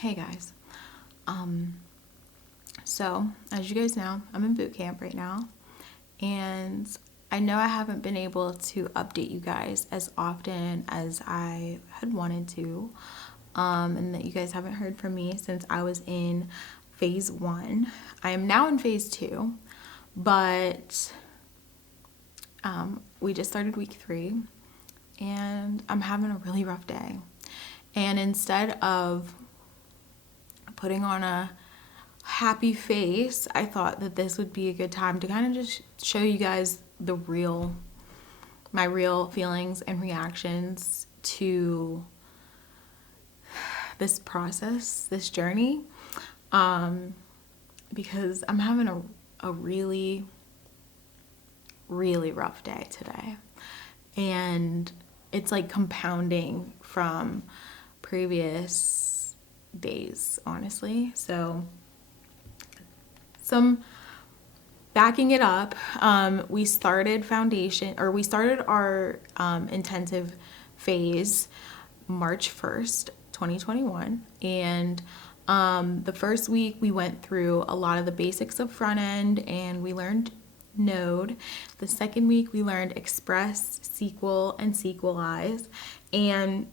Hey guys. So as you guys know, I'm in boot camp right now, and I know I haven't been able to update you guys as often as I had wanted to, and that you guys haven't heard from me since I was in phase 1. I am now in phase 2, but we just started week 3, and I'm having a really rough day. And instead of putting on a happy face, I thought that this would be a good time to kind of just show you guys my real feelings and reactions to this process, this journey, because I'm having a really, really rough day today. And it's like compounding from previous days, honestly. So some backing it up, we started our intensive phase March 1st, 2021. And the first week we went through a lot of the basics of front end and we learned Node. The second week we learned Express, SQL, and SQLize. And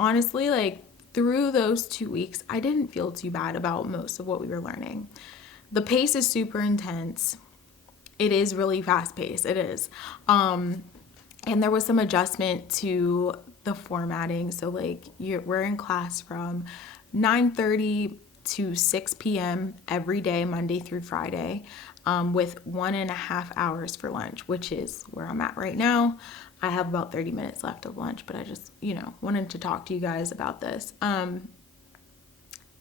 honestly, like through those 2 weeks, I didn't feel too bad about most of what we were learning. The pace is super intense. It is really fast paced. It is. And there was some adjustment to the formatting. So like we're in class from 9:30 to 6 p.m. every day, Monday through Friday, with 1.5 hours for lunch, which is where I'm at right now. I have about 30 minutes left of lunch, but I just, wanted to talk to you guys about this.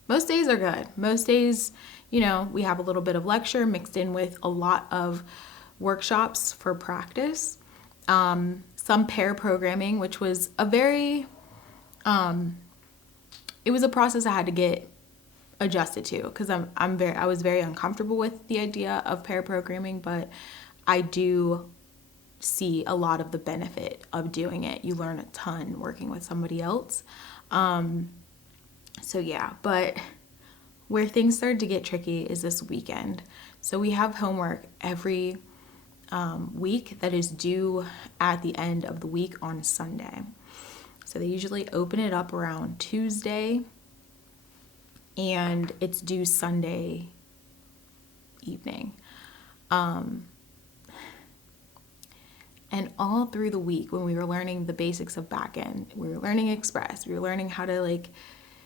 Most days are good. Most days, we have a little bit of lecture mixed in with a lot of workshops for practice. Some pair programming, which was it was a process I had to get adjusted to because I was very uncomfortable with the idea of pair programming, but I do see a lot of the benefit of doing it. You learn a ton working with somebody else. So yeah, but where things started to get tricky is this weekend. So we have homework every week that is due at the end of the week on Sunday. So they usually open it up around Tuesday and it's due Sunday evening. And all through the week when we were learning the basics of backend, we were learning Express, we were learning how to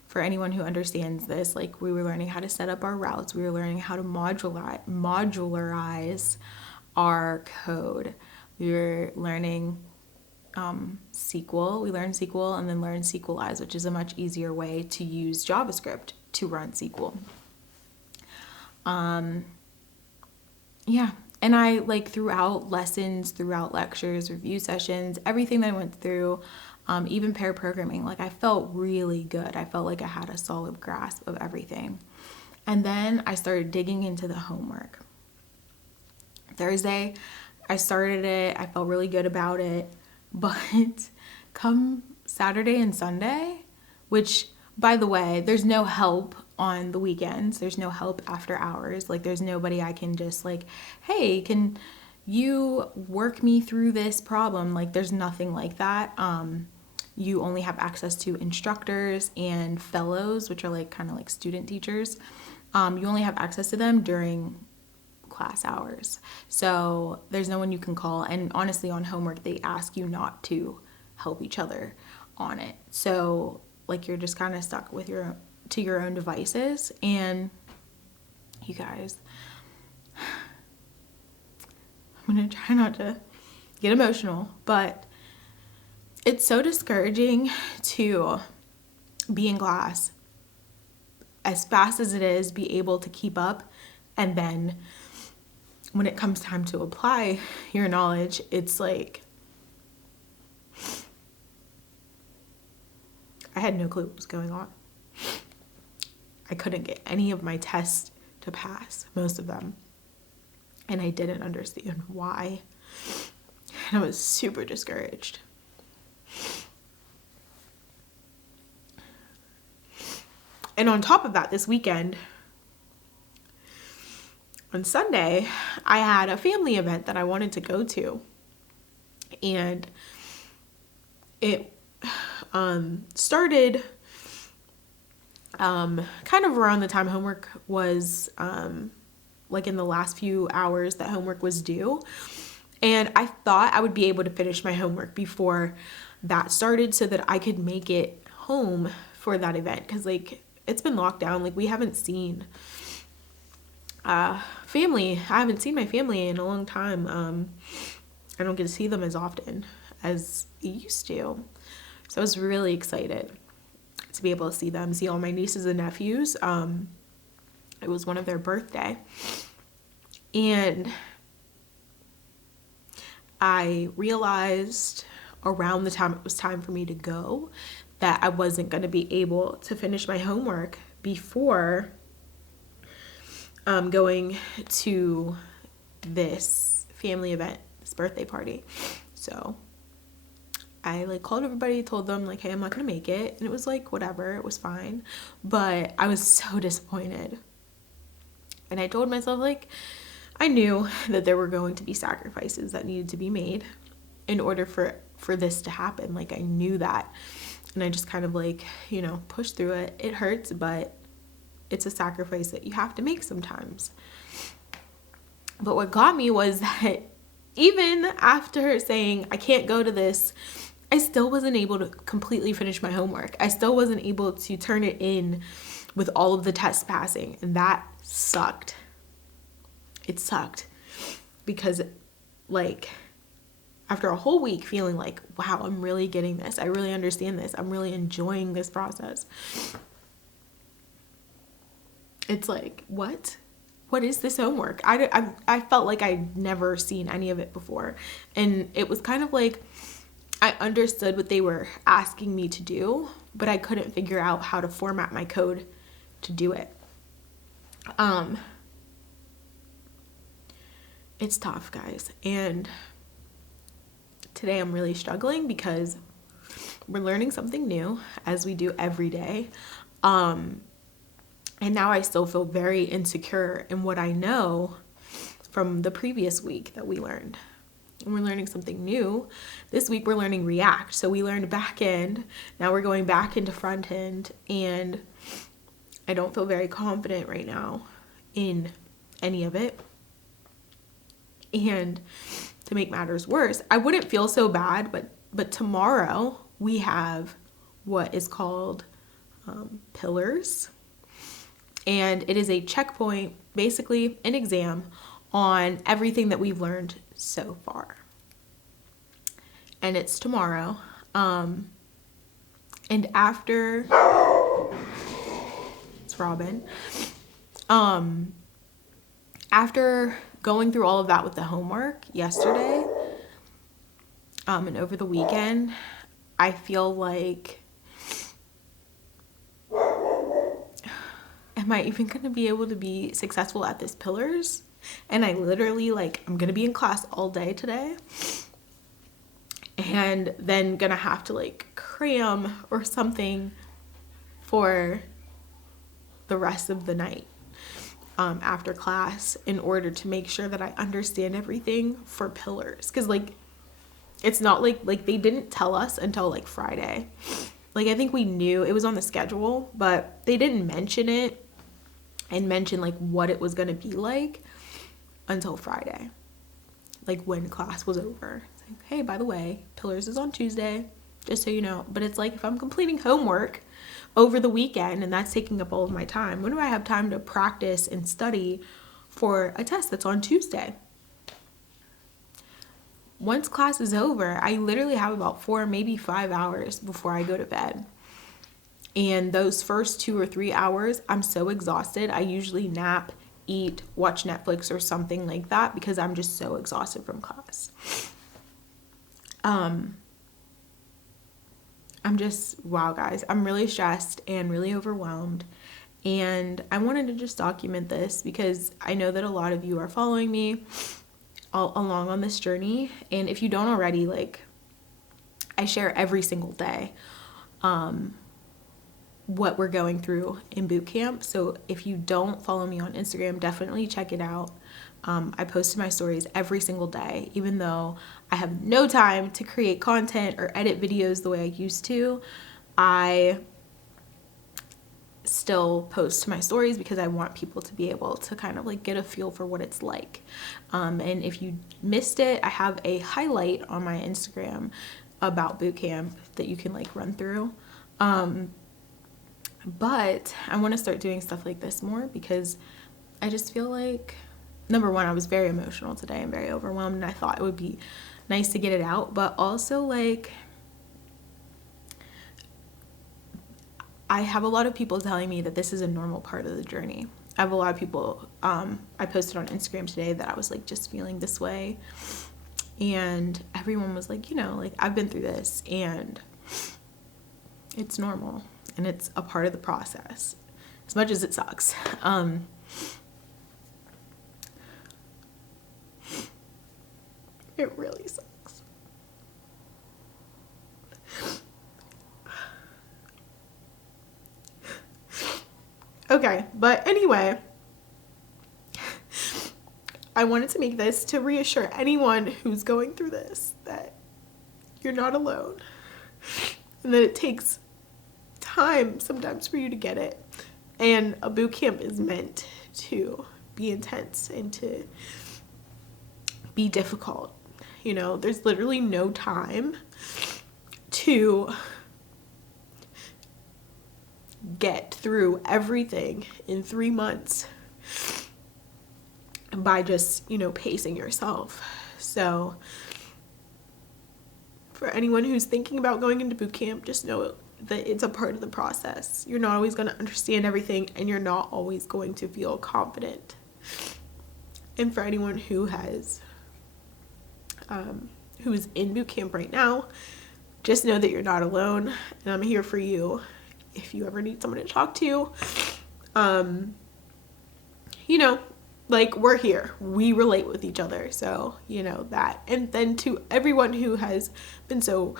for anyone who understands this, we were learning how to set up our routes, we were learning how to modularize our code. We were learning SQL. We learned SQL and then learned SQLize, which is a much easier way to use JavaScript to run SQL. Yeah. And I throughout lessons, throughout lectures, review sessions, everything that I went through, even pair programming, I felt really good. I felt like I had a solid grasp of everything. And then I started digging into the homework. Thursday, I started it. I felt really good about it. But come Saturday and Sunday, which, by the way, there's no help on the weekends. There's no help after hours. There's nobody I can just hey, can you work me through this problem? There's nothing like that. You only have access to instructors and fellows, which are kind of student teachers. You only have access to them during class hours. So there's no one you can call. And honestly, on homework, they ask you not to help each other on it. So you're just kind of stuck with your own devices. And you guys, I'm going to try not to get emotional, but it's so discouraging to be in class as fast as it is, be able to keep up, and then when it comes time to apply your knowledge, it's I had no clue what was going on. I couldn't get any of my tests to pass, most of them. And I didn't understand why. And I was super discouraged. And on top of that, this weekend, on Sunday, I had a family event that I wanted to go to. And it started kind of around the time homework was, like in the last few hours that homework was due. And I thought I would be able to finish my homework before that started so that I could make it home for that event. Because, like, it's been locked down. Like, we haven't seen family. I haven't seen my family in a long time. I don't get to see them as often as I used to. So I was really excited to be able to see them, see all my nieces and nephews. It was one of their birthday. And I realized around the time it was time for me to go that I wasn't going to be able to finish my homework before going to this family event, this birthday party. So I like called everybody, told them like, hey, I'm not going to make it. And it was like, whatever, it was fine. But I was so disappointed. And I told myself, like, I knew that there were going to be sacrifices that needed to be made in order for this to happen. Like, I knew that. And I just kind of like, you know, pushed through it. It hurts, but it's a sacrifice that you have to make sometimes. But what got me was that even after saying I can't go to this, I still wasn't able to completely finish my homework. I still wasn't able to turn it in with all of the tests passing. And that sucked. It sucked because, like, after a whole week feeling like, wow, I'm really getting this. I really understand this. I'm really enjoying this process. It's like, what? What is this homework? I felt like I'd never seen any of it before. And it was kind of like I understood what they were asking me to do, but I couldn't figure out how to format my code to do it. It's tough, guys. And today I'm really struggling because we're learning something new, as we do every day. And now I still feel very insecure in what I know from the previous week that we learned. And we're learning something new. This week we're learning React. So we learned back end. Now we're going back into front end. And I don't feel very confident right now in any of it. And to make matters worse, I wouldn't feel so bad, but tomorrow we have what is called pillars. And it is a checkpoint, basically an exam on everything that we've learned so far. And it's tomorrow. And after, it's Robin. After going through all of that with the homework yesterday, and over the weekend, I feel like, am I even going to be able to be successful at this pillars? And I literally, like, I'm going to be in class all day today. And then going to have to, like, cram or something for the rest of the night after class in order to make sure that I understand everything for pillars. Because, like, it's not like they didn't tell us until, like, Friday. Like, I think we knew it was on the schedule, but they didn't mention it and mention, like, what it was going to be like until Friday, like, when class was over. It's like, hey, by the way, pillars is on Tuesday, just so you know. But it's like, if I'm completing homework over the weekend and that's taking up all of my time, when do I have time to practice and study for a test that's on Tuesday? Once class is over, I literally have about 4, maybe 5 hours before I go to bed. And those first 2 or 3 hours, I'm so exhausted. I usually nap, eat, watch Netflix or something like that because I'm just so exhausted from class. I'm just, wow, guys, I'm really stressed and really overwhelmed. And I wanted to just document this because I know that a lot of you are following me all along on this journey. And if you don't already, like, I share every single day what we're going through in boot camp. So if you don't follow me on Instagram, definitely check it out. I post my stories every single day, even though I have no time to create content or edit videos the way I used to. I still post my stories because I want people to be able to kind of like get a feel for what it's like. And if you missed it, I have a highlight on my Instagram about bootcamp that you can like run through. But I want to start doing stuff like this more because I just feel like, number one, I was very emotional today and very overwhelmed, and I thought it would be nice to get it out, but also like I have a lot of people telling me that this is a normal part of the journey. I have a lot of people, I posted on Instagram today that I was like just feeling this way, and everyone was like, you know, like I've been through this and it's normal and it's a part of the process as much as it sucks. It really sucks. Okay, but anyway, I wanted to make this to reassure anyone who's going through this that you're not alone and that it takes time sometimes for you to get it. And a boot camp is meant to be intense and to be difficult. You know, there's literally no time to get through everything in 3 months by just, you know, pacing yourself. So for anyone who's thinking about going into boot camp, just know that it's a part of the process. You're not always going to understand everything, and you're not always going to feel confident. And for anyone who has who's in boot camp right now, just know that you're not alone, and I'm here for you if you ever need someone to talk to. You know, like, we're here, we relate with each other, so you know that. And then to everyone who has been so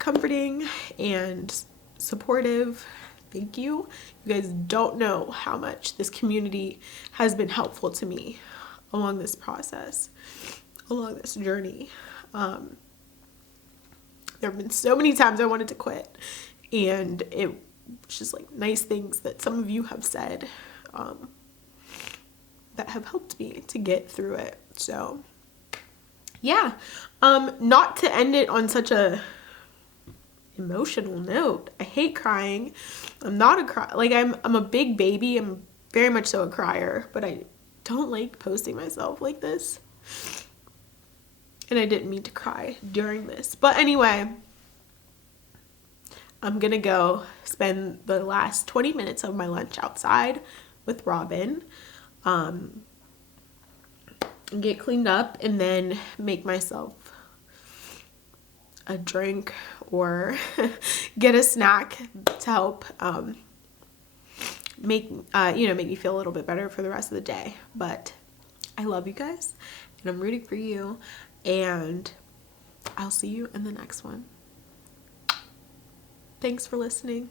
comforting and supportive, thank you. You guys don't know how much this community has been helpful to me along this process, along this journey. There have been so many times I wanted to quit, and it was just like nice things that some of you have said that have helped me to get through it. So yeah, not to end it on such a emotional note. I hate crying. I'm not a like I'm a big baby. I'm very much so a crier, but I don't like posting myself like this. And I didn't mean to cry during this. But anyway, I'm gonna go spend the last 20 minutes of my lunch outside with Robin, get cleaned up, and then make myself a drink or get a snack to help make me feel a little bit better for the rest of the day. But I love you guys, and I'm rooting for you, and I'll see you in the next one. Thanks for listening.